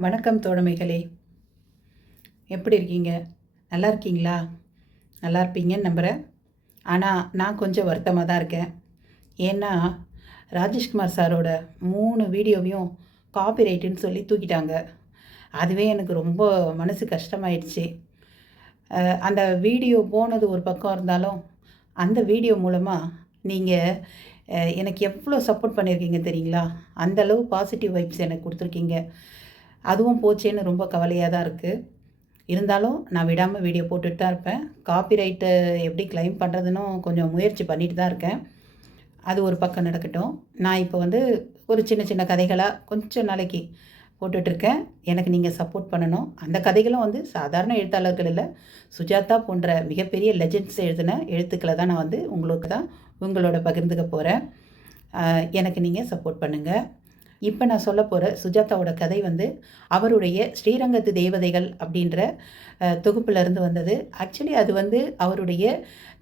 வணக்கம் தோழமைகளே. எப்படி இருக்கீங்க? நல்லா இருக்கீங்களா? நல்லா இருப்பீங்கன்னு நம்புகிறேன் ஆனால் நான் கொஞ்சம் வருத்தமாக தான் இருக்கேன். ஏன்னா ராஜேஷ்குமார் சாரோட மூணு வீடியோவையும் காப்பிரைட்டுன்னு சொல்லி தூக்கிட்டாங்க. அதுவே எனக்கு ரொம்ப மனசு கஷ்டமாயிடுச்சு. அந்த வீடியோ போனது ஒரு பக்கம் இருந்தாலும் அந்த வீடியோ மூலமாக நீங்கள் எனக்கு எவ்வளோ சப்போர்ட் பண்ணியிருக்கீங்க தெரியுங்களா? அந்த அளவு பாசிட்டிவ் வைப்ஸ் எனக்கு கொடுத்துருக்கீங்க. அதுவும் போச்சேன்னு ரொம்ப கவலையாக தான் இருக்குது இருந்தாலும் நான் விடாமல் வீடியோ போட்டுட்டு தான் இருப்பேன். காப்பிரைட்டு எப்படி க்ளைம் பண்ணுறதுன்னு கொஞ்சம் முயற்சி பண்ணிட்டு தான் இருக்கேன். அது ஒரு பக்கம் நடக்கட்டும். நான் இப்போ வந்து ஒரு சின்ன சின்ன கதைகளாக கொஞ்சம் நாளைக்கு போட்டுட்ருக்கேன் எனக்கு நீங்கள் சப்போர்ட் பண்ணணும். அந்த கதைகளும் வந்து சாதாரண எழுத்தாளர்கள் இல்லை. சுஜாதா போன்ற மிகப்பெரிய லெஜெண்ட்ஸ் எழுதின எழுத்துக்களை தான் நான் வந்து உங்களுக்கு தான் உங்களோட பகிர்ந்துக்க போகிறேன் எனக்கு நீங்கள் சப்போர்ட் பண்ணுங்கள் இப்போ நான் சொல்ல போகிற சுஜாதாவோட கதை வந்து அவருடைய ஸ்ரீரங்கத்து தேவதைகள் அப்படின்ற அஹ், வந்தது. ஆக்சுவலி அது வந்து அவருடைய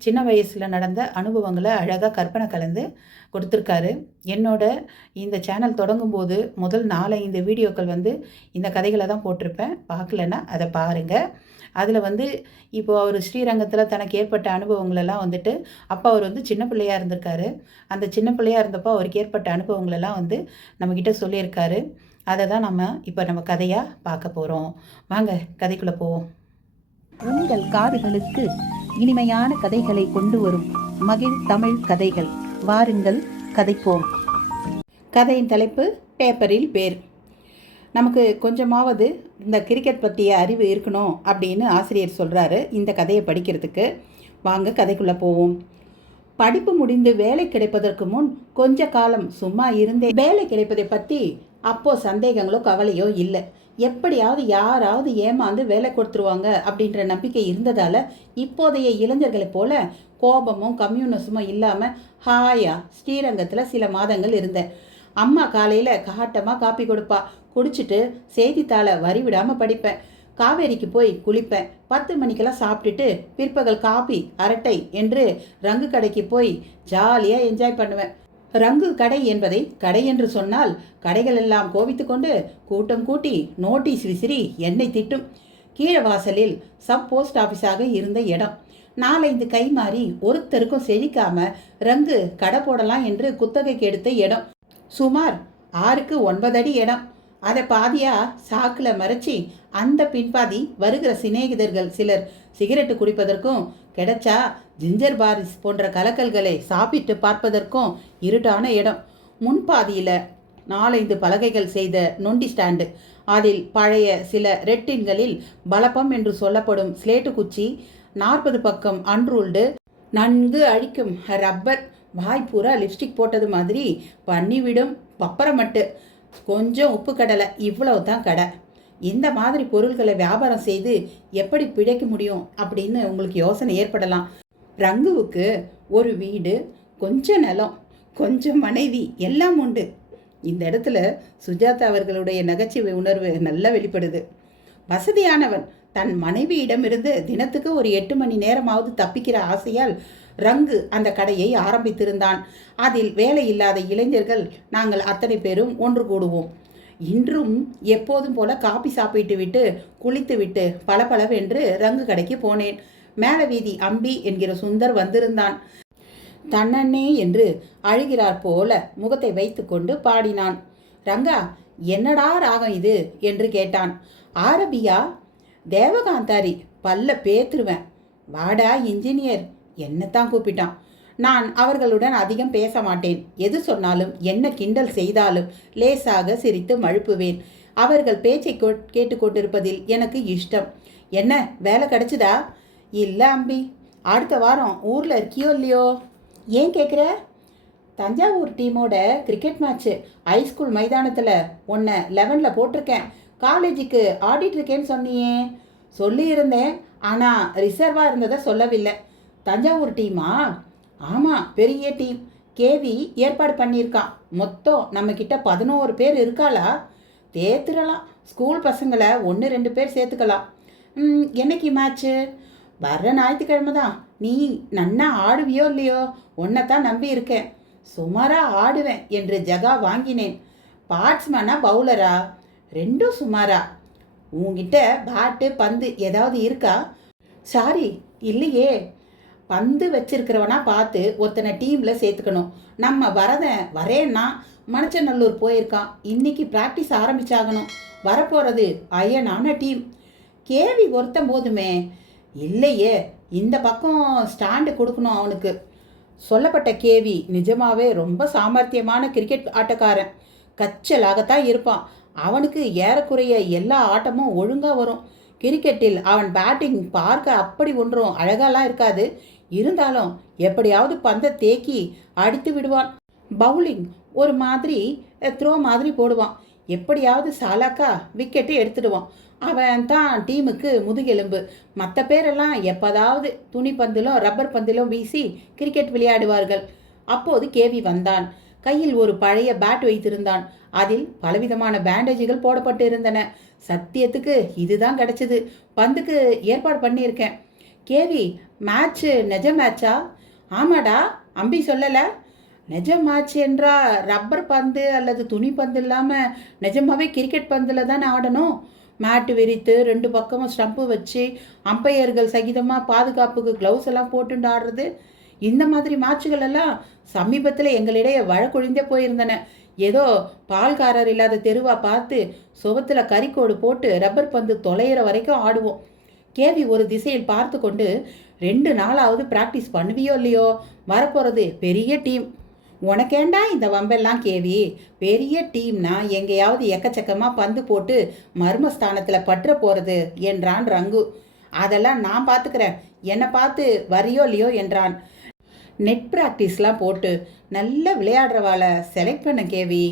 சின்ன வயசில் நடந்த அனுபவங்களை அழகாக கற்பனை கலந்து கொடுத்துருக்காரு. என்னோட இந்த சேனல் தொடங்கும்போது முதல் நாலஞ்சு வீடியோக்கள் வந்து இந்த கதைகளை தான் போட்டிருப்பேன். பார்க்கலன்னா அதை பாருங்கள் அதில் வந்து இப்போது அவர் ஸ்ரீரங்கத்தில் தனக்கு ஏற்பட்ட அனுபவங்களெல்லாம் வந்துட்டு அப்போ அவர் வந்து சின்ன பிள்ளையாக இருந்திருக்காரு. அந்த சின்ன பிள்ளையாக இருந்தப்போ அவருக்கு ஏற்பட்ட அனுபவங்களெல்லாம் வந்து நம்மக்கிட்ட சொல்லியிருக்காரு. அதை தான் நம்ம இப்போ நம்ம கதையாக பார்க்க போகிறோம் வாங்க கதைக்குள்ளே போவோம். உங்கள் காதுகளுக்கு இனிமையான கதைகளை கொண்டு வரும் மகிழ் தமிழ் கதைகள். வாருங்கள் கதைப்போம் கதையின் தலைப்பு பேப்பரில் பேர். நமக்கு கொஞ்சமாவது இந்த கிரிக்கெட் பற்றிய அறிவு இருக்கணும் அப்படின்னு ஆசிரியர் சொல்கிறாரு இந்த கதையை படிக்கிறதுக்கு. வாங்க கதைக்குள்ளே போவோம். படிப்பு முடிந்து வேலை கிடைப்பதற்கு முன் கொஞ்ச காலம் சும்மா இருந்தே வேலை கிடைப்பதை பற்றி அப்போது சந்தேகங்களோ கவலையோ இல்லை. எப்படியாவது யாராவது ஏமாந்து வேலை கொடுத்துருவாங்க அப்படின்ற நம்பிக்கை இருந்ததால் இப்போதைய இளைஞர்களைப் போல கோபமும் கம்யூனிசமும் இல்லாமல் ஹாயா ஸ்ரீரங்கத்தில் சில மாதங்கள் இருந்தேன். அம்மா காலையில் காட்டமாக காப்பி கொடுப்பா. குடிச்சிட்டு செய்தித்தாளை வரி விடாமல் படிப்பேன். காவேரிக்கு போய் குளிப்பேன். பத்து மணிக்கெல்லாம் சாப்பிட்டுட்டு பிற்பகல் காபி அரட்டை என்று ரங்கு கடைக்கு போய் ஜாலியாக என்ஜாய் பண்ணுவேன். ரங்கு கடை என்பதை கடை என்று சொன்னால் கடைகளெல்லாம் கோபித்து கொண்டு கூட்டம் கூட்டி நோட்டீஸ் விசிறி என்னை திட்டும். கீழே வாசலில் சப் போஸ்ட் ஆஃபீஸாக இருந்த இடம். நாலஞ்சு கை மாறி ஒருத்தருக்கும் செழிக்காம ரங்கு கடை போடலாம் என்று குத்தகைக்கு எடுத்த இடம். சுமார் ஆறுக்கு ஒன்பது அடி இடம். அதை பாதியாக சாக்கில் மறைச்சி அந்த பின்பாதி வருகிற சிநேகிதர்கள் சிலர் சிகரெட்டு குடிப்பதற்கும் கிடைச்சா ஜிஞ்சர் பாரிஸ் போன்ற கலக்கல்களை சாப்பிட்டு பார்ப்பதற்கும் இருட்டான இடம். முன்பாதியில் நாலைந்து பலகைகள் செய்த நொண்டி ஸ்டாண்டு. அதில் பழைய சில ரெட்டின்களில் பலப்பம் என்று சொல்லப்படும் ஸ்லேட்டு குச்சி நாற்பது பக்கம் அன்ரூல்டு நன்கு அழிக்கும் ரப்பர் வாய் பூரா லிப்ஸ்டிக் போட்டது மாதிரி பண்ணிவிடும் பப்பரமட்டு. கொஞ்சம் உப்பு கடலை இவ்வளவு தான் கடை. இந்த மாதிரி பொருள்களை வியாபாரம் செய்து எப்படி பிழைக்க முடியும் அப்படின்னு உங்களுக்கு யோசனை ஏற்படலாம். ரங்குவுக்கு ஒரு வீடு கொஞ்சம் நிலம் கொஞ்சம் மனைவி எல்லாம் உண்டு. இந்த இடத்துல சுஜாதா அவர்களுடைய நகைச்சுவை உணர்வு நல்லா வெளிப்படுது. வசதியானவன் தன் மனைவியிடமிருந்து தினத்துக்கு ஒரு எட்டு மணி நேரமாவது தப்பிக்கிற ஆசையால் ரங்கு அந்த கடையை ஆரம்பித்திருந்தான். அதில் வேலை இல்லாத இளைஞர்கள் நாங்கள் அத்தனை பேரும் ஒன்று கூடுவோம். இன்றும் எப்போதும் போல காபி சாப்பிட்டு விட்டு குளித்து விட்டு பளபளவென்று ரங்கு கடைக்கு போனேன். மேல வீதி அம்பி என்கிற சுந்தர் வந்திருந்தான். தன்னண்ணே என்று அழுகிறார் போல முகத்தை வைத்துக்கொண்டு பாடினான். ரங்கா என்னடா ராகம் இது? என்று கேட்டான். ஆரபியா தேவகாந்தாரி பல்ல பேத்துருவேன். வாடா இன்ஜினியர். என்னத்தான் கூப்பிட்டான். நான் அவர்களுடன் அதிகம் பேச மாட்டேன் எது சொன்னாலும் என்ன கிண்டல் செய்தாலும் லேசாக சிரித்து மழுப்புவேன். அவர்கள் பேச்சை கேட்டுக்கொண்டிருப்பதில் எனக்கு இஷ்டம். என்ன வேலை கிடைச்சுதா? இல்லை அம்பி. அடுத்த வாரம் ஊரில் இருக்கியோ இல்லையோ? ஏன் கேட்குற தஞ்சாவூர் டீமோட கிரிக்கெட் மேட்ச்சு ஹைஸ்கூல் மைதானத்தில். உன்னை லெவனில் போட்டிருக்கேன். காலேஜுக்கு ஆடிட்டுருக்கேன்னு சொன்னியே. சொல்லியிருந்தேன். ஆனால் ரிசர்வாக இருந்ததை சொல்லவில்லை. தஞ்சாவூர் டீமா? ஆமாம் பெரிய டீம். கேவி ஏற்பாடு பண்ணியிருக்கான் மொத்தம் நம்மக்கிட்ட பதினோரு பேர் இருக்காளா? தேத்துறலாம் ஸ்கூல் பசங்களை ஒன்று ரெண்டு பேர் சேர்த்துக்கலாம். என்னைக்கு மேட்ச்சு வர்ற ஞாயிற்றுக்கிழமை தான். நீ நன்னா ஆடுவியோ இல்லையோ உன்னை தான் நம்பி இருக்கேன். சுமாராக ஆடுவேன் என்று ஜகா வாங்கினேன். பாட்ஸ்மேனா பவுலரா ரெண்டும் சுமாரா. உங்ககிட்ட பேட்டு பந்து ஏதாவது இருக்கா? சாரி இல்லையே. பந்து வச்சிருக்கிறவனா பார்த்து ஒருத்தனை டீமில் சேர்த்துக்கணும். நம்ம வரதன் வரேன்னா மணச்சநல்லூர் போயிருக்கான். இன்னைக்கு ப்ராக்டிஸ் ஆரம்பிச்சாகணும். வரப்போகிறது அயனான டீம் கேவி ஒருத்தன் போதுமே இல்லையே இந்த பக்கம் ஸ்டாண்டு கொடுக்கணும் அவனுக்கு. சொல்லப்பட்ட கேவி நிஜமாவே ரொம்ப சாமர்த்தியமான கிரிக்கெட் ஆட்டக்காரன். கச்சலாகத்தான் இருப்பான். அவனுக்கு ஏறக்குறைய எல்லா ஆட்டமும் ஒழுங்காக வரும். கிரிக்கெட்டில் அவன் பேட்டிங் பார்க்க அப்படி ஒன்றும் அழகாலாம் இருக்காது. இருந்தாலும் எப்படியாவது பந்தை தேக்கி அடித்து விடுவான். பவுலிங் ஒரு மாதிரி த்ரோ மாதிரி போடுவான். எப்படியாவது சாலாக்கா விக்கெட்டு எடுத்துடுவான். அவன் தான் டீமுக்கு முதுகெலும்பு. மற்ற பேரெல்லாம் எப்போதாவது துணி பந்திலும் ரப்பர் பந்திலும் வீசி கிரிக்கெட் விளையாடுவார்கள். அப்போது கேவி வந்தான். கையில் ஒரு பழைய பேட் வைத்திருந்தான். அதில் பலவிதமான பேண்டேஜுகள் போடப்பட்டு இருந்தன சத்தியத்துக்கு இதுதான் கிடைச்சது. பந்துக்கு ஏற்பாடு பண்ணியிருக்கேன். கேவி மேட்ச்சு நிஜ மேட்சா ஆமாடா அம்பி சொல்லலை. நிஜ மேட்ச் என்றால் ரப்பர் பந்து அல்லது துணி பந்து இல்லாமல் நிஜமாகவே கிரிக்கெட் பந்தில் தானே ஆடணும்? மேட்டு விரித்து ரெண்டு பக்கமும் ஸ்டம்ப்பு வச்சு அம்பையர்கள் சகிதமாக பாதுகாப்புக்கு க்ளவுஸ் எல்லாம் போட்டுண்டு ஆடுறது. இந்த மாதிரி மேட்சுகள் எல்லாம் சமீபத்தில் எங்களிடையே வழக்கொழிந்தே போயிருந்தன. ஏதோ பால்காரர் இல்லாத தெருவாக பார்த்து சுவத்தில் கறிக்கோடு போட்டு ரப்பர் பந்து தொலைகிற வரைக்கும் ஆடுவோம். கேவி ஒரு திசையில் பார்த்து கொண்டு ரெண்டு நாளாவது ப்ராக்டிஸ் பண்ணுவியோ இல்லையோ? வரப்போகிறது பெரிய டீம் உனக்கேண்டா இந்த வம்பெல்லாம் கேவி? பெரிய டீம்னா எங்கேயாவது எக்கச்சக்கமாக பந்து போட்டு மர்மஸ்தானத்தில் பற்ற போகிறது என்றான் ரங்கு. அதெல்லாம் நான் பார்த்துக்கிறேன் என்னை பார்த்து வரியோ இல்லையோ? என்றான். நெட் ப்ராக்டிஸ்லாம் போட்டு நல்ல விளையாடுறவாளை செலக்ட் பண்ண கேவி.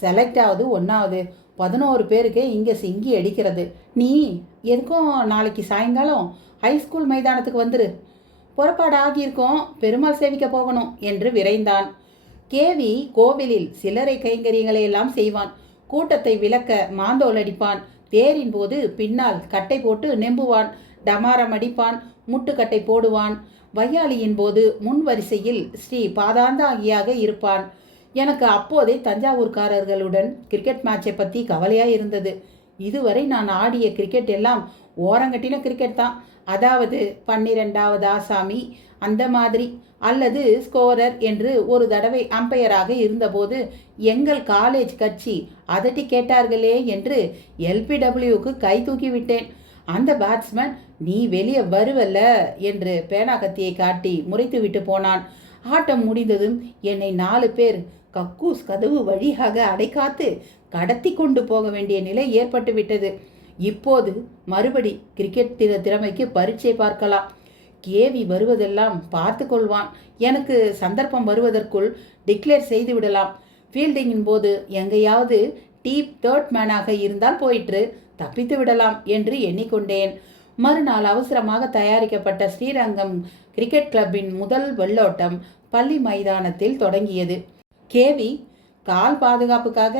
செலக்ட் ஆகுது ஒன்றாவது பதினோரு பேருக்கே இங்கே சிங்கி அடிக்கிறது. நீ எதுக்கும் நாளைக்கு சாயங்காலம் ஹைஸ்கூல் மைதானத்துக்கு வந்துரு. புறப்பாடு ஆகியிருக்கோம் பெருமாள் சேவிக்க போகணும் என்று விரைந்தான். கேவி கோவிலில் சில்லறை கைங்கரியங்களை எல்லாம் செய்வான். கூட்டத்தை விளக்க மாந்தோல் அடிப்பான். தேரின் போது பின்னால் கட்டை போட்டு நெம்புவான். டமாரம் அடிப்பான் முட்டுக்கட்டை போடுவான். வையாளியின் போது முன் வரிசையில் ஸ்ரீ பாதாந்த ஆகியாக இருப்பான். எனக்கு அப்போதே தஞ்சாவூர்காரர்களுடன் கிரிக்கெட் மேட்சை பற்றி கவலையாக இருந்தது. இதுவரை நான் ஆடிய கிரிக்கெட் எல்லாம் ஓரங்கட்டின கிரிக்கெட் தான். அதாவது பன்னிரெண்டாவது ஆசாமி அந்த மாதிரி. அல்லது ஸ்கோரர் என்று ஒரு தடவை அம்பையராக இருந்தபோது எங்கள் காலேஜ் கட்சி அதட்டி கேட்டார்களே என்று எல்பிடபிள்யூக்கு கை தூக்கி விட்டேன். அந்த பேட்ஸ்மேன் நீ வெளியே வருவல்ல என்று பேனா கத்தியை காட்டி முறைத்து விட்டு போனான். ஆட்டம் முடிந்ததும் என்னை நாலு பேர் கக்கூஸ் கதவு வழியாக அடைக்காத்து கடத்தி கொண்டு போக வேண்டிய நிலை ஏற்பட்டு விட்டது. இப்போது மறுபடி கிரிக்கெட் திற திறமைக்கு பரீட்சை பார்க்கலாம். கேவி வருவதெல்லாம் பார்த்து கொள்வான். எனக்கு சந்தர்ப்பம் வருவதற்குள் டிக்ளேர் செய்து விடலாம். ஃபீல்டிங்கின் போது எங்கேயாவது டீப் தேர்ட் மேனாக இருந்தால் போயிற்று. தப்பித்து விடலாம் என்று எண்ணிக்கொண்டேன். மறுநாள் அவசரமாக தயாரிக்கப்பட்ட ஸ்ரீரங்கம் கிரிக்கெட் கிளப்பின் முதல் வெள்ளோட்டம் பள்ளி மைதானத்தில் தொடங்கியது. கேவி கால் பாதுகாப்புக்காக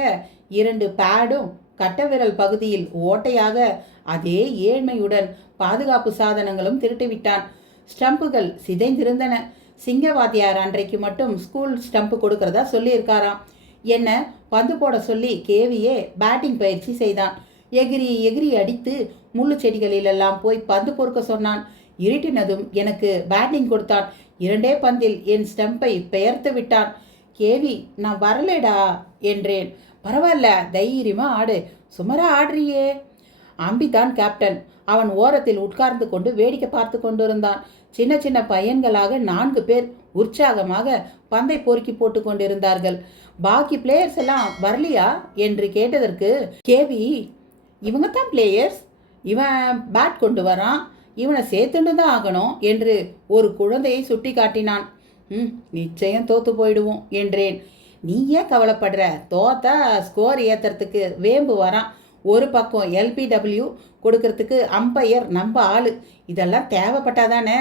இரண்டு பேடும் கட்டவிரல் பகுதியில் ஓட்டையாக அதே ஏழ்மையுடன் பாதுகாப்பு சாதனங்களும் திருட்டுவிட்டான். ஸ்டம்புகள் சிதைந்திருந்தன. சிங்கவாத்தியார் அன்றைக்கு மட்டும் ஸ்கூல் ஸ்டம்ப் கொடுக்கறதா சொல்லியிருக்காராம். என்ன? பந்து போட சொல்லி கேவியே பேட்டிங் பயிற்சி செய்தான். எகிரி எகிரி அடித்து முள்ளு செடிகளிலெல்லாம் போய் பந்து பொறுக்க சொன்னான். இருட்டினதும் எனக்கு பேட்டிங் கொடுத்தான். இரண்டே பந்தில் என் ஸ்டம்பை பெயர்த்து விட்டான். கேவி நான் வரலேடா என்றேன். பரவாயில்ல தைரியமாக ஆடு. சுமரா ஆடுறியே. அம்பிதான் கேப்டன் அவன் ஓரத்தில் உட்கார்ந்து கொண்டு வேடிக்கை பார்த்து கொண்டிருந்தான். சின்ன சின்ன பையன்களாக நான்கு பேர் உற்சாகமாக பந்தை பொறுக்கி போட்டு கொண்டிருந்தார்கள். பாக்கி பிளேயர்ஸ் எல்லாம் வரலையா? என்று கேட்டதற்கு கேவி இவங்க தான் பிளேயர்ஸ் இவன் பேட் கொண்டு வரான். இவனை சேர்த்துண்டு தான் ஆகணும் என்று ஒரு குழந்தையை சுட்டி காட்டினான் ம் நிச்சயம் தோத்து போயிடுவோம் என்றேன். நீ ஏன் கவலைப்படுற? தோத்தா ஸ்கோர் ஏத்துறதுக்கு வேம்பு வரான். ஒரு பக்கம் எல்பிடபிள்யூ கொடுக்கறதுக்கு அம்பையர் நம்ம ஆள். இதெல்லாம் தேவைப்பட்டாதானே?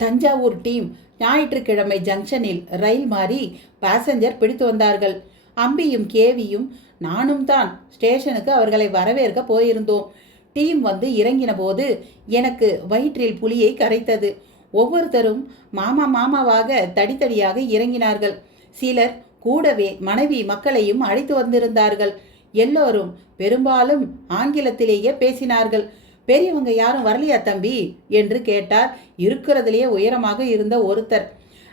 தஞ்சாவூர் டீம் ஞாயிற்றுக்கிழமை ஜங்ஷனில் ரயில் மாறி பாசஞ்சர் பிடித்து வந்தார்கள். அம்பியும் கேவியும் நானும் தான் ஸ்டேஷனுக்கு அவர்களை வரவேற்க போயிருந்தோம். டீம் வந்து இறங்கின போது எனக்கு வயிற்றில் புலியை கரைத்தது. ஒவ்வொருத்தரும் மாமா மாமாவாக தடித்தடியாக இறங்கினார்கள். சிலர் கூடவே மனைவி மக்களையும் அழைத்து வந்திருந்தார்கள். எல்லோரும் பெரும்பாலும் ஆங்கிலத்திலேயே பேசினார்கள். பெரியவங்க யாரும் வரலையா தம்பி? என்று கேட்டார். இருக்கிறதுலேயே உயரமாக இருந்த ஒருத்தர்.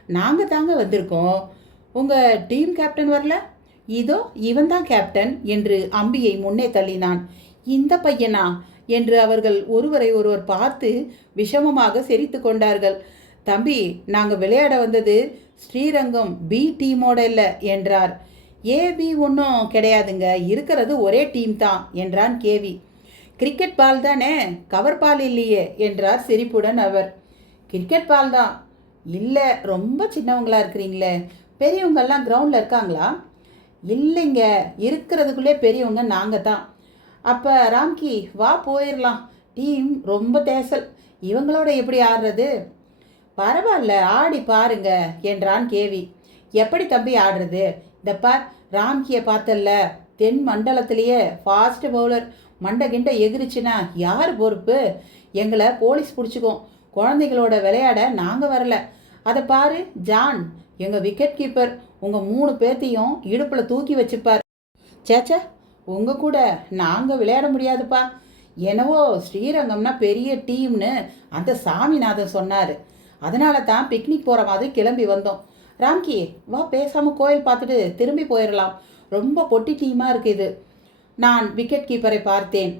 நாங்க தாங்க வந்திருக்கோம். உங்க டீம் கேப்டன் வரல? இதோ இவன்தான் கேப்டன் என்று அம்பியை முன்னே தள்ளினான். இந்த பையனா? என்று அவர்கள் ஒருவரை ஒருவர் பார்த்து விஷமமாக சிரித்து கொண்டார்கள். தம்பி நாங்கள் விளையாட வந்தது ஸ்ரீரங்கம் பி டீமோட இல்லை என்றார். ஏபி ஒன்றும் கிடையாதுங்க இருக்கிறது ஒரே டீம் தான் என்றான் கேவி கிரிக்கெட் பால் தானே கவர் பால் இல்லையே என்றார் சிரிப்புடன் அவர். கிரிக்கெட் பால் தான். இல்லை ரொம்ப சின்னவங்களா இருக்கிறீங்களே பெரியவங்கெல்லாம் கிரவுண்டில் இருக்காங்களா? இல்லைங்க இருக்கிறதுக்குள்ளே பெரியவங்க நாங்கள் தான். அப்போ ராம்கி வா போயிடலாம் டீம் ரொம்ப தேசல் இவங்களோட எப்படி ஆடுறது? பரவாயில்ல ஆடி பாருங்க என்றான் கேவி. எப்படி தம்பி ஆடுறது? இந்த பார் ராம்கியை பார்த்தல்ல. தென் மண்டலத்திலேயே ஃபாஸ்ட் பவுலர் மண்டை கிண்டை எகிரிச்சுன்னா யார் பொறுப்பு? எங்களை போலீஸ் பிடிச்சிக்கும். குழந்தைகளோட விளையாட நாங்கள் வரல. அதை பாரு ஜான் எங்கள் விக்கெட் கீப்பர் உங்கள் மூணு பேர்த்தையும் இடுப்பில் தூக்கி வச்சுப்பார். சேச்சே உங்கள் கூட நாங்கள் விளையாட முடியாதுப்பா. என்னவோ ஸ்ரீரங்கம்னா பெரிய டீம்னு அந்த சாமிநாதன் சொன்னார். அதனால தான் பிக்னிக் போகிற மாதிரி கிளம்பி வந்தோம். ராம்கி வா பேசாமல் கோயில் பார்த்துட்டு திரும்பி போயிடலாம் ரொம்ப பொட்டி டீமாக இருக்குது. இது நான் விக்கெட் கீப்பரை பார்த்தேன்.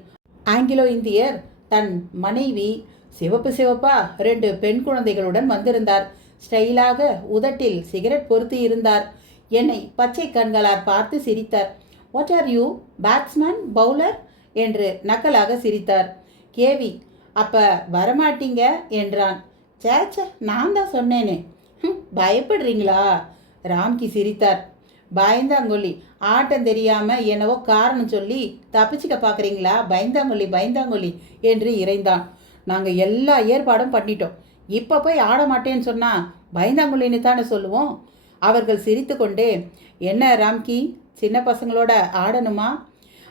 ஆங்கிலோ இந்தியர் தன் மனைவி சிவப்பு சிவப்பா ரெண்டு பெண் குழந்தைகளுடன் வந்திருந்தார். ஸ்டைலாக உதட்டில் சிகரெட் பொருத்தி இருந்தார். என்னை பச்சை கண்களால் பார்த்து சிரித்தார். What are you batsman bowler என்று நக்கலாக சிரித்தார். கேவி அப்ப வரமாட்டீங்க என்றான். சேச்சே நான் தான் சொன்னேனே. ம் பயப்படுறீங்களா? ராம்கி சிரித்தார். பயந்தாங்கொல்லி ஆட்டம் தெரியாமல் என்னவோ காரணம் சொல்லி தப்பிச்சிக்க பார்க்குறீங்களா பயந்தாங்கொல்லி பயந்தாங்கொல்லி என்று இறைந்தான். நாங்கள் எல்லா ஏற்பாடும் பண்ணிட்டோம். இப்போ போய் ஆட மாட்டேன்னு சொன்னால் பயந்தாங்கொல்லின்னு தானே சொல்லுவோம்? அவர்கள் சிரித்துக்கொண்டே என்ன ராம்கி சின்ன பசங்களோட ஆடணுமா?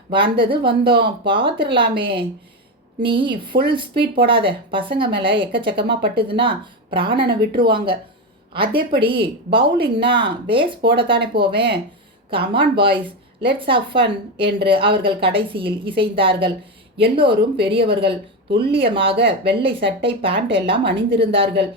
வந்தது வந்தோம் பார்த்துடலாமே நீ ஃபுல் ஸ்பீட் போடாத. பசங்க மேலே எக்கச்சக்கமாக பட்டுதுன்னா பிராணனை விட்டுருவாங்க. அதேபடி பவுலிங்னா பேஸ் போடத்தானே போவேன். Come on boys let's have fun என்று அவர்கள் கடைசியில் இசைந்தார்கள். எல்லோரும் பெரியவர்கள். துல்லியமாக வெள்ளை சட்டை பேண்ட் எல்லாம் அணிந்திருந்தார்கள்.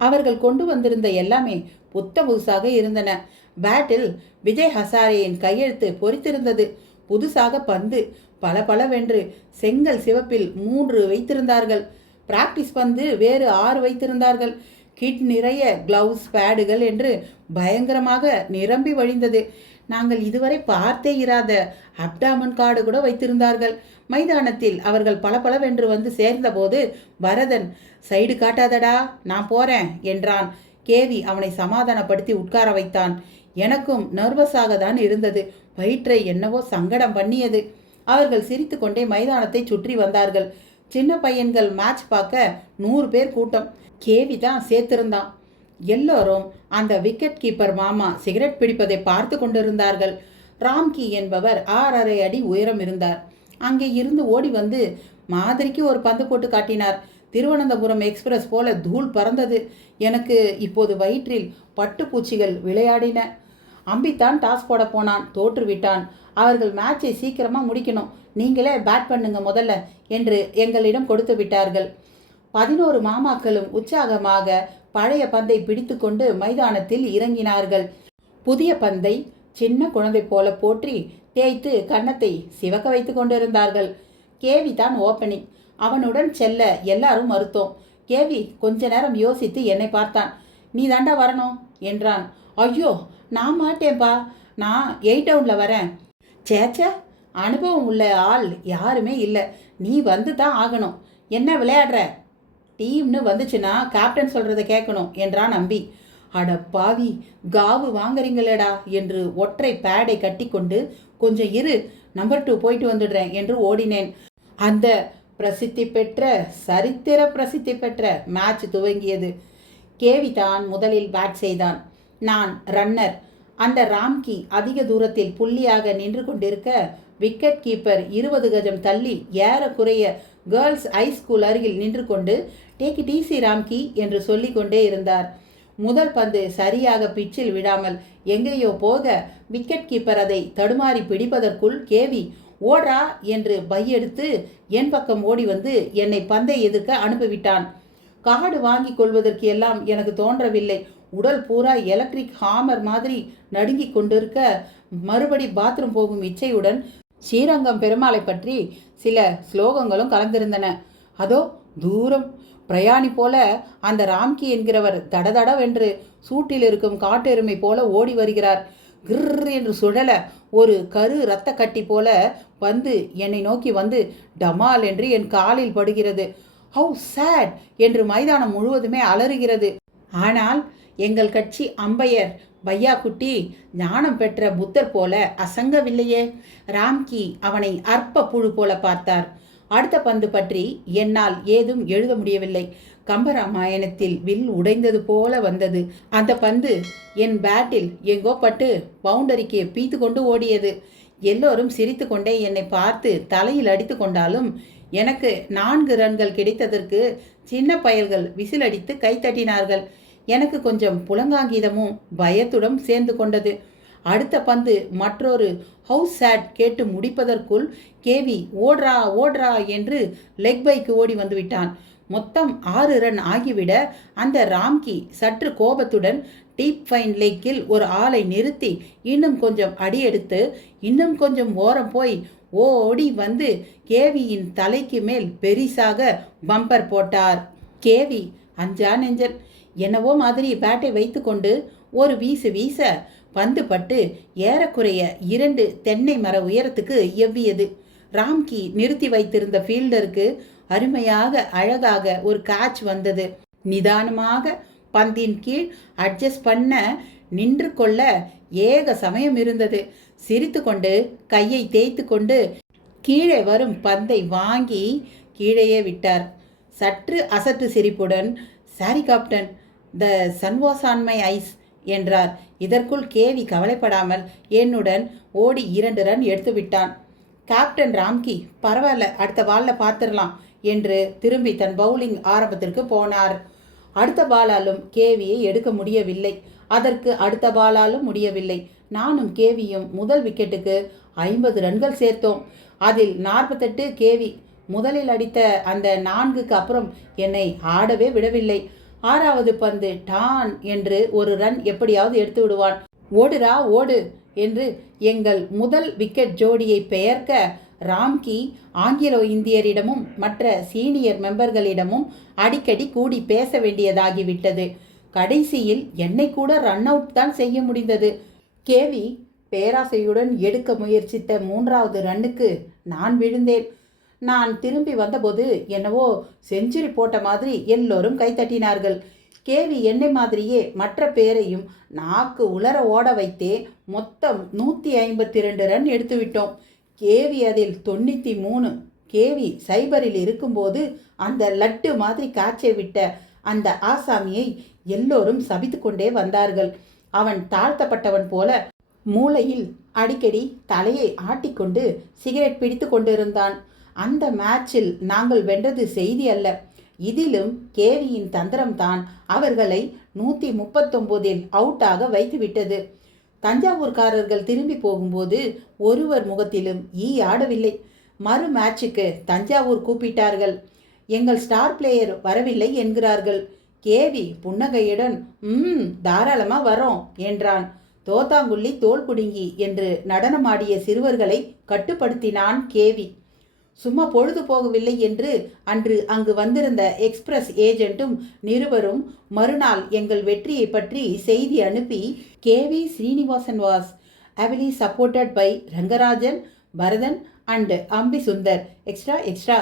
அவர்கள் கொண்டு வந்திருந்த எல்லாமே புத்த புதுசாக இருந்தன. பேட்டில் விஜய் ஹசாரேயின் கையெழுத்து பொறித்திருந்தது. புதுசாக பந்து பல பலவென்று செங்கல் சிவப்பில் மூன்று வைத்திருந்தார்கள். பிராக்டிஸ் பந்து வேறு ஆறு வைத்திருந்தார்கள். கிட் நிறைய க்ளவுஸ் பேடுகள் என்று பயங்கரமாக நிரம்பி வழிந்தது. நாங்கள் இதுவரை பார்த்தே இராத அப்டாமன் கார்டு கூட வைத்திருந்தார்கள். மைதானத்தில் அவர்கள் பளபளவென்று வந்து சேர்ந்தபோது பரதன் சைடு காட்டாதடா நான் போறேன் என்றான். கேவி அவனை சமாதானப்படுத்தி உட்கார வைத்தான். எனக்கும் நர்வஸாக தான் இருந்தது. வயிற்றை என்னவோ சங்கடம் பண்ணியது. அவர்கள் சிரித்துக்கொண்டே மைதானத்தை சுற்றி வந்தார்கள். சின்ன பையன்கள் மேட்ச் பார்க்க நூறு பேர் கூட்டம். கேவி தான் சேர்த்திருந்தான். எல்லோரும் அந்த விக்கெட் கீப்பர் மாமா சிகரெட் பிடிப்பதை பார்த்து கொண்டிருந்தார்கள். ராம்கி என்பவர் ஆறரை அடி உயரம் இருந்தார். அங்கே இருந்து ஓடி வந்து மாதிரிக்கு ஒரு பந்து போட்டு காட்டினார். திருவனந்தபுரம் எக்ஸ்பிரஸ் போல தூள் பறந்தது. எனக்கு இப்போது வயிற்றில் பட்டுப்பூச்சிகள் விளையாடின. அம்பித்தான் டாஸ் போட போனான். தோற்றுவிட்டான். அவர்கள் மேட்சை சீக்கிரமாக முடிக்கணும். நீங்களே பேட் பண்ணுங்க முதல்ல என்று எங்களிடம் கொடுத்து விட்டார்கள். பதினோரு மாமாக்களும் உற்சாகமாக பழைய பந்தை பிடித்துக்கொண்டு மைதானத்தில் இறங்கினார்கள். புதிய பந்தை சின்ன குழந்தை போல போற்றி தேய்த்து கன்னத்தை சிவக்க வைத்து கொண்டிருந்தார்கள். கேவி தான் ஓப்பனிங் அவனுடன் செல்ல எல்லாரும் மறுத்தோம். கேவி கொஞ்ச நேரம் யோசித்து என்னை பார்த்தான். நீ தாண்டா வரணும்? என்றான். ஐயோ நான் மாட்டேன்பா. நான் எயிட் டவுனில் வரேன். சேச்சா அனுபவம் உள்ள ஆள் யாருமே இல்லை. நீ வந்து தான் ஆகணும். என்ன விளையாடுற? டீம்னு வந்துச்சுன்னா கேப்டன் சொல்கிறத கேட்கணும் என்றான் நம்பி அட பாவி காவு வாங்குறீங்களேடா என்று ஒற்றை பேடை கட்டிக்கொண்டு கொஞ்சம் இரு நம்பர் டூ போயிட்டு வந்துடுறேன் என்று ஓடினேன். அந்த பிரசித்தி பெற்ற சரித்திர பிரசித்தி பெற்ற மேட்ச் துவங்கியது. கேவி தான் முதலில் பேட் செய்தான். நான் ரன்னர் அந்த ராம்கி அதிக தூரத்தில் புள்ளியாக நின்று கொண்டிருக்க விக்கெட் கீப்பர் இருபது கஜம் தள்ளி ஏறக்குறைய கேர்ள்ஸ் ஹை ஸ்கூல் அருகில் நின்று கொண்டு டேக் டிசி ராம்கி என்று சொல்லிக்கொண்டே இருந்தார். முதல் பந்து சரியாக பிச்சில் விடாமல் எங்கேயோ போக விக்கெட் கீப்பர் அதை தடுமாறி பிடிப்பதற்குள் கேவி ஓடா என்று பையெடுத்து என் பக்கம் ஓடி வந்து என்னை பந்தை எதிர்க்க அனுப்பிவிட்டான். காடு வாங்கி கொள்வதற்கு எல்லாம் எனக்கு தோன்றவில்லை. உடல் பூரா எலக்ட்ரிக் ஹாமர் மாதிரி நடுங்கிக் கொண்டிருக்க மறுபடி பாத்ரூம் போகும் இச்சையுடன் ஸ்ரீரங்கம் பெருமாளை பற்றி சில ஸ்லோகங்களும் கலந்திருந்தன. அதோ தூரம் பிரயாணி போல அந்த ராம்கி என்கிறவர் தடதடவென்று சூட்டில் இருக்கும் காட்டெருமை போல ஓடி வருகிறார். கிர் என்று சுழல ஒரு கரு இரத்த கட்டி போல வந்து என்னை நோக்கி வந்து டமால் என்று என் காலில் படுகிறது. ஹவு சேட் என்று மைதானம் முழுவதுமே அலறுகிறது. ஆனால் எங்கள் கட்சி அம்பையர் பையா குட்டி ஞானம் பெற்ற புத்தர் போல அசங்கவில்லையே? ராம்கி அவனை அற்ப புழு போல பார்த்தார். அடுத்த பந்து பற்றி என்னால் ஏதும் எழுத முடியவில்லை. கம்பராமாயணத்தில் வில் உடைந்தது போல வந்தது. அந்த பந்து என் பேட்டில் எங்கோ பட்டு பவுண்டரிக்கு பீத்து கொண்டு ஓடியது. எல்லோரும் சிரித்துக்கொண்டே என்னை பார்த்து தலையில் அடித்து கொண்டாலும் எனக்கு நான்கு ரன்கள் கிடைத்ததற்கு சின்ன பயல்கள் விசிலடித்து கைத்தட்டினார்கள் எனக்கு கொஞ்சம் புலங்காங்கீதமும் பயத்துடன் சேர்ந்து கொண்டது. அடுத்த பந்து மற்றொரு ஹவுஸ் சேட் கேட்டு முடிப்பதற்குள் கேவி ஓடுறா ஓடுறா என்று லெக் பைக்கு ஓடி வந்து விட்டான் மொத்தம் ஆறு ரன் ஆகிவிட அந்த ராம்கி சற்று கோபத்துடன் டீப் ஃபைன் லேக்கில் ஒரு ஆளை நிறுத்தி இன்னும் கொஞ்சம் அடியெடுத்து இன்னும் கொஞ்சம் ஓரம் போய் ஓடி வந்து கேவியின் தலைக்கு மேல் பெரிசாக பம்பர் போட்டார். கேவி அஞ்சா நெஞ்சன் என்னவோ மாதிரி பேட்டை வைத்துக்கொண்டு ஒரு வீசு வீச பந்து பட்டு ஏறக்குறைய இரண்டு தென்னை மர உயரத்துக்கு எவ்வியது. ராம்கி நிறுத்தி வைத்திருந்த ஃபீல்டருக்கு அருமையாக அழகாக ஒரு கேட்ச் வந்தது. நிதானமாக பந்தின் கீழ் அட்ஜஸ்ட் பண்ண நின்று கொள்ள ஏக சமயம் இருந்தது. சிரித்துக்கொண்டு கையை தேய்த்து கொண்டு கீழே வரும் பந்தை வாங்கி கீழேயே விட்டார். சற்று அசட்டு சிரிப்புடன் sorry captain the sun was on my eyes என்றார். இதற்குள் கேவி கவலைப்படாமல் என்னுடன் ஓடி இரண்டு ரன் எடுத்து விட்டான். கேப்டன் ராம்கி பரவாயில்ல அடுத்த பாலில் பார்த்துடலாம் என்று திரும்பி தன் பவுலிங் ஆரம்பத்திற்கு போனார். அடுத்த பாலாலும் கேவியை எடுக்க முடியவில்லை. அதற்கு அடுத்த பாலாலும் முடியவில்லை. நானும் கேவியும் முதல் விக்கெட்டுக்கு ஐம்பது ரன்கள் சேர்த்தோம். அதில் நாற்பத்தெட்டு கேவி முதலில் அடித்த அந்த நான்குக்கு அப்புறம் என்னை ஆடவே விடவில்லை. ஆறாவது பந்து டான் என்று ஒரு ரன் எப்படியாவது எடுத்து விடுவான். ஓடுரா ஓடு என்று எங்கள் முதல் விக்கெட் ஜோடியை பெயர்க்க ராம்கி ஆங்கிலோ இந்தியரிடமும் மற்ற சீனியர் மெம்பர்களிடமும் அடிக்கடி கூடி பேச வேண்டியதாகிவிட்டது. கடைசியில் என்னை கூட ரன் அவுட் தான் செய்ய முடிந்தது. கேவி பேராசையுடன் எடுக்க முயற்சித்த மூன்றாவது ரன்னுக்கு நான் விழுந்தேன். நான் திரும்பி வந்தபோது என்னவோ செஞ்சுரி போட்ட மாதிரி எல்லோரும் கைத்தட்டினார்கள் கேவி என்னை மாதிரியே மற்ற பேரையும் நாக்கு உலர ஓட வைத்தே மொத்தம் நூற்றி ஐம்பத்தி ரெண்டு ரன் எடுத்துவிட்டோம் கேவி அதில் தொண்ணூற்றி மூணு. கேவி சைபரில் இருக்கும்போது அந்த லட்டு மாதிரி காய்ச்சை விட்ட அந்த ஆசாமியை எல்லோரும் சபித்து கொண்டே வந்தார்கள். அவன் தாழ்த்தப்பட்டவன் போல மூளையில் அடிக்கடி தலையை ஆட்டிக்கொண்டு சிகரெட் பிடித்து கொண்டிருந்தான். அந்த மேட்சில் நாங்கள் வென்றது செய்தி அல்ல. இதிலும் கேவியின் தந்திரம்தான் அவர்களை நூற்றி முப்பத்தொம்போதில் அவுட்டாக வைத்துவிட்டது. தஞ்சாவூர்காரர்கள் திரும்பி போகும்போது ஒருவர் முகத்திலும் ஈ ஆடவில்லை. மறு மேட்சுக்கு தஞ்சாவூர் கூப்பிட்டார்கள். எங்கள் ஸ்டார் பிளேயர் வரவில்லை என்கிறார்கள். கேவி புன்னகையுடன் ம் தாராளமாக வரோம் என்றான். தோத்தாங்குள்ளி தோல் குடுங்கி என்று நடனமாடிய சிறுவர்களை கட்டுப்படுத்தினான் கேவி சும்மா பொழுது போகவில்லை என்று அன்று அங்கு வந்திருந்த எக்ஸ்பிரஸ் ஏஜென்ட்டும் நிருபரும் மறுநாள் எங்கள் வெற்றியை பற்றி செய்தி அனுப்பி KV Srinivasan was heavily supported by Rangarajan Bharathan and Ambi Sundar. Extra extra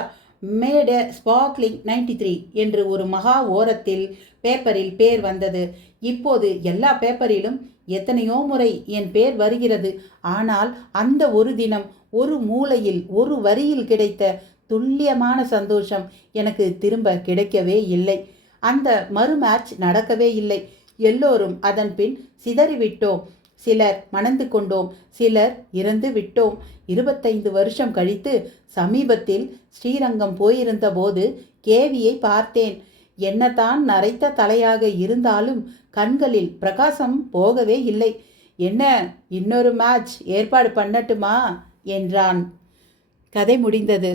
made a sparkling ninety three என்று ஒரு மகா ஓரத்தில் பேப்பரில் பேர் வந்தது. இப்போது எல்லா பேப்பரிலும் எத்தனையோ முறை என் பேர் வருகிறது. ஆனால் அந்த ஒரு தினம் ஒரு மூலையில் ஒரு வரியில் கிடைத்த துல்லியமான சந்தோஷம் எனக்கு திரும்ப கிடைக்கவே இல்லை. அந்த மறு மேட்ச் நடக்கவே இல்லை. எல்லோரும் அதன் பின் சிதறிவிட்டோம். சிலர் மணந்து கொண்டோம். சிலர் இறந்து விட்டோம். இருபத்தைந்து வருஷம் கழித்து சமீபத்தில் ஸ்ரீரங்கம் போயிருந்த போது கேவியை பார்த்தேன். என்னதான் நரைத்த தலையாக இருந்தாலும் கண்களில் பிரகாசம் போகவே இல்லை. என்ன இன்னொரு மேட்ச் ஏற்பாடு பண்ணட்டுமா? என்றான். கதை முடிந்தது.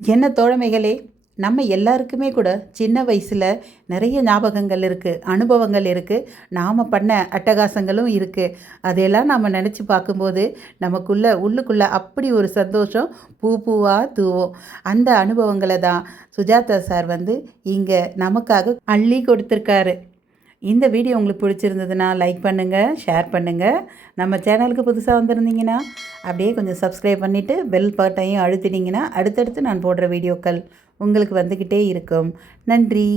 என்ன தோழமைகளே நம்ம எல்லாருக்குமே கூட சின்ன வயசில் நிறைய ஞாபகங்கள் இருக்குது அனுபவங்கள் இருக்குது நாம் பண்ண அட்டகாசங்களும் இருக்குது அதையெல்லாம் நாம் நினச்சி பார்க்கும்போது நமக்குள்ளே உள்ளுக்குள்ளே அப்படி ஒரு சந்தோஷம் பூ பூவாக தூவோம். அந்த அனுபவங்களை தான் சுஜாதா சார் வந்து இங்கே நமக்காக அள்ளி கொடுத்துருக்காரு. இந்த வீடியோ உங்களுக்கு பிடிச்சிருந்ததுன்னா லைக் பண்ணுங்கள் ஷேர் பண்ணுங்கள் நம்ம சேனலுக்கு புதுசாக வந்திருந்தீங்கன்னா அப்படியே கொஞ்சம் சப்ஸ்கிரைப் பண்ணிவிட்டு பெல் பட்டையும் அழுத்திட்டிங்கன்னா அடுத்தடுத்து நான் போடுற வீடியோக்கள் உங்களுக்கு வந்துக்கிட்டே இருக்கும். நன்றி.